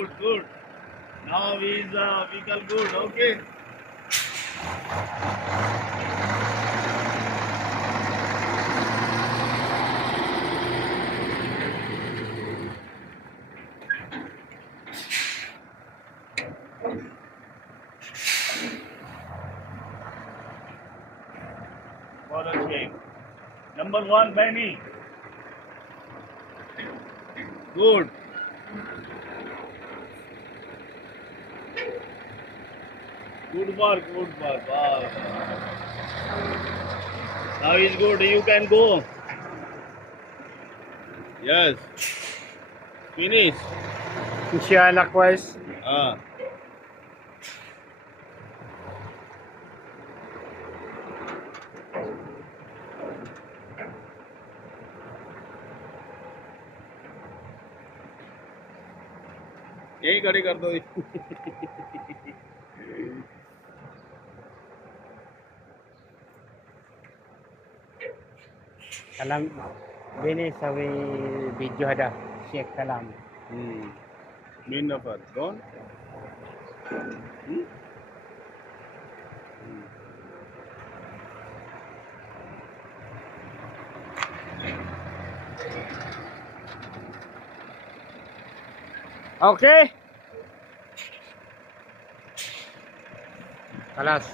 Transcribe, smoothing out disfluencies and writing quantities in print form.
good, good. Now is vehicle good, okay. For the shape. Number one, Benny. Good. Good work, good work. Wow. Now is good. You can go. Yes. Finish. Clockwise. Ah. यही खड़ी कर दो Kalam bini sawi video ada Sheikh Kalam. Mean number. Gone. Okay. Kalas.